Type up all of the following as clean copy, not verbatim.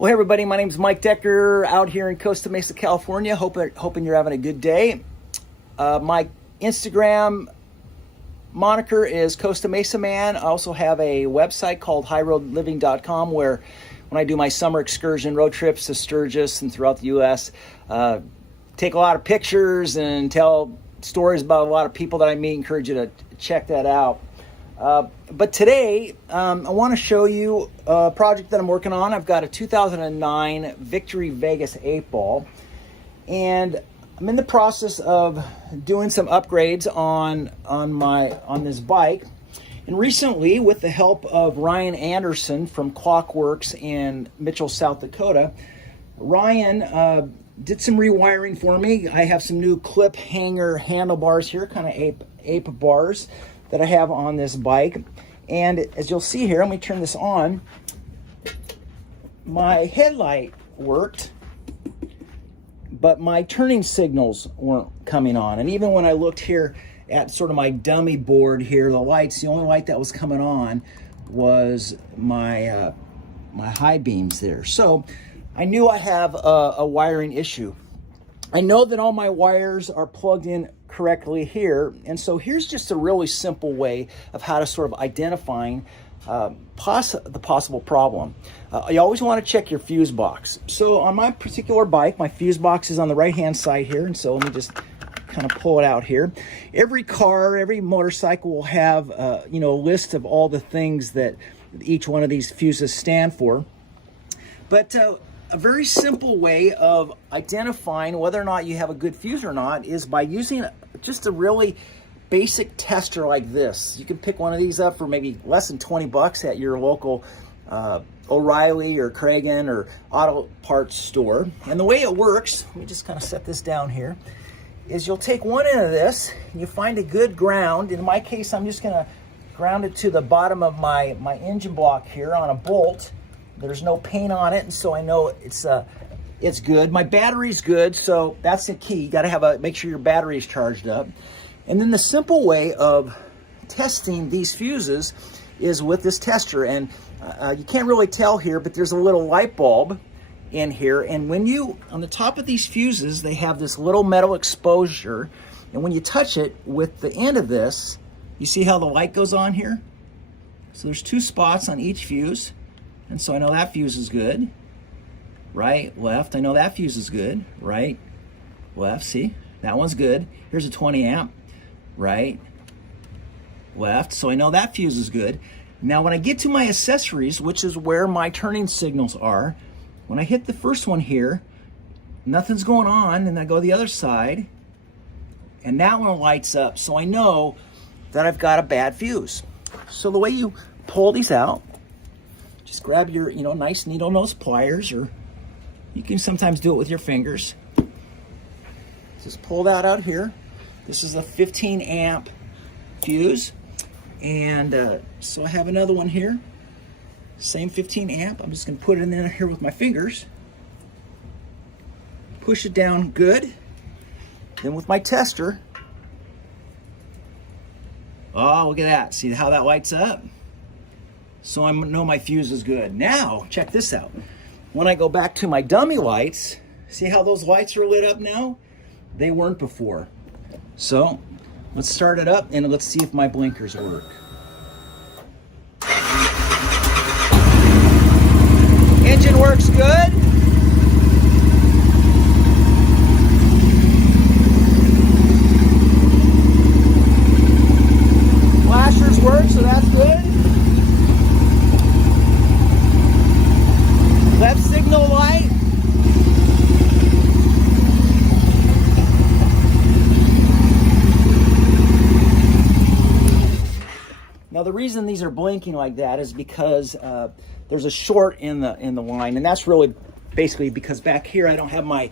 Well, hey everybody, my name is Mike Decker out here in Costa Mesa, California. Hoping you're having a good day. My Instagram moniker is Costa Mesa Man. I also have a website called highroadliving.com where when I do my summer excursion road trips to Sturgis and throughout the U.S., take a lot of pictures and tell stories about a lot of people that I meet. Encourage you to check that out. But today, I want to show you a project that I'm working on. I've got a 2009 Victory Vegas 8-ball, and I'm in the process of doing some upgrades on this bike. And recently, with the help of Ryan Anderson from Clockworks in Mitchell, South Dakota, Ryan did some rewiring for me. I have some new clip hanger handlebars here, kind of ape bars that I have on this bike. And as you'll see here, let me turn this on. My headlight worked, but my turning signals weren't coming on. And even when I looked here at sort of my dummy board here, the only light that was coming on was my high beams there. So I knew I have a wiring issue. I know that all my wires are plugged in correctly here, and so here's just a really simple way of how to sort of identifying the possible problem. You always want to check your fuse box. So on my particular bike, my fuse box is on the right hand side here, and so let me just kind of pull it out here. Every car, every motorcycle will have a list of all the things that each one of these fuses stand for. But a very simple way of identifying whether or not you have a good fuse or not is by using just a really basic tester like this. You can pick one of these up for maybe less than 20 bucks at your local O'Reilly or Kragen or auto parts store. And the way it works, let me just kind of set this down here, is you'll take one end of this and you find a good ground. In my case, I'm just going to ground it to the bottom of my engine block here on a bolt. There's no paint on it, and so I know it's good. My battery's good, so that's the key. You got to make sure your battery is charged up. And then the simple way of testing these fuses is with this tester. And you can't really tell here, but there's a little light bulb in here. And on the top of these fuses, they have this little metal exposure. And when you touch it with the end of this, you see how the light goes on here? So there's two spots on each fuse. And so I know that fuse is good. Right, left, I know that fuse is good. Right, left, see? That one's good. Here's a 20 amp. Right, left, so I know that fuse is good. Now when I get to my accessories, which is where my turning signals are, when I hit the first one here, nothing's going on, and I go to the other side, and that one lights up. So I know that I've got a bad fuse. So the way you pull these out, just grab your nice needle nose pliers, or you can sometimes do it with your fingers. Just pull that out here. This is a 15 amp fuse. And so I have another one here. Same 15 amp. I'm just going to put it in there here with my fingers. Push it down good. Then with my tester. Oh, look at that. See how that lights up? So I know my fuse is good. Now, check this out. When I go back to my dummy lights, see how those lights are lit up now? They weren't before. So let's start it up and let's see if my blinkers work. Engine works good. Flashers work, so that's good. Left signal light. Now the reason these are blinking like that is because there's a short in the line, and that's really basically because back here I don't have my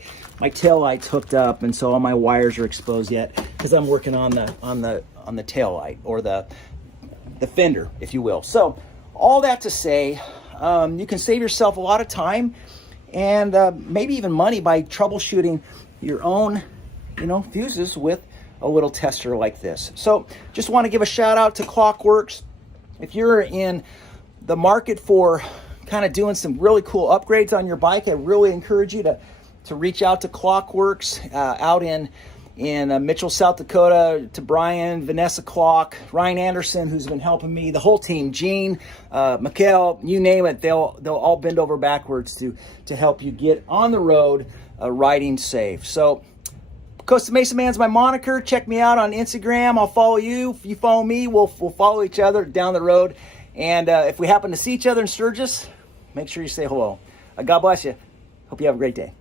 tail lights hooked up, and so all my wires are exposed yet because I'm working on the tail light, or the fender, if you will. So all that to say, you can save yourself a lot of time and maybe even money by troubleshooting your own, fuses with a little tester like this. So just want to give a shout out to Clockworks. If you're in the market for kind of doing some really cool upgrades on your bike, I really encourage you to reach out to Clockworks out in Mitchell, South Dakota, to Brian, Vanessa Clock, Ryan Anderson, who's been helping me, the whole team, Gene, Mikhail, you name it, they'll all bend over backwards to help you get on the road riding safe. So Costa Mesa Man's my moniker. Check me out on Instagram. I'll follow you. If you follow me, we'll follow each other down the road. And if we happen to see each other in Sturgis, make sure you say hello. God bless you. Hope you have a great day.